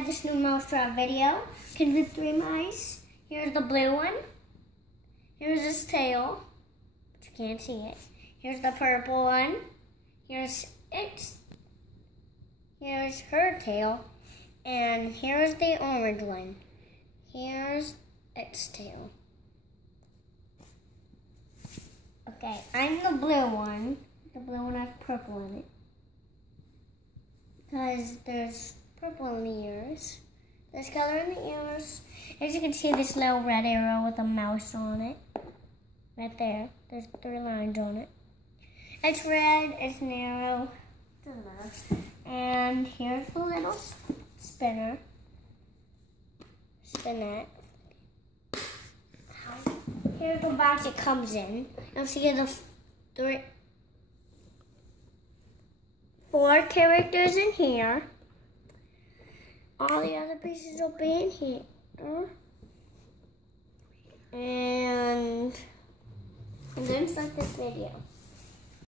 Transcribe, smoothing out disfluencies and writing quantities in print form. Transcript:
add this new mouse to our video. Can do 3 mice. Here's the blue one. Here's his tail, but you can't see it. Here's the purple one. Here's her tail. And here's the orange one. Here's its tail. Okay, I'm the blue one. The blue one has purple in it. Because there's purple in the ears. There's color in the ears. As you can see, this little red arrow with a mouse on it. Right there. There's 3 lines on it. It's red, it's narrow. Doesn't matter. And here's the little spinner. Spin it. Here's the box it comes in. You'll see the 4 characters in here. All the other pieces will be in here. And then start this video.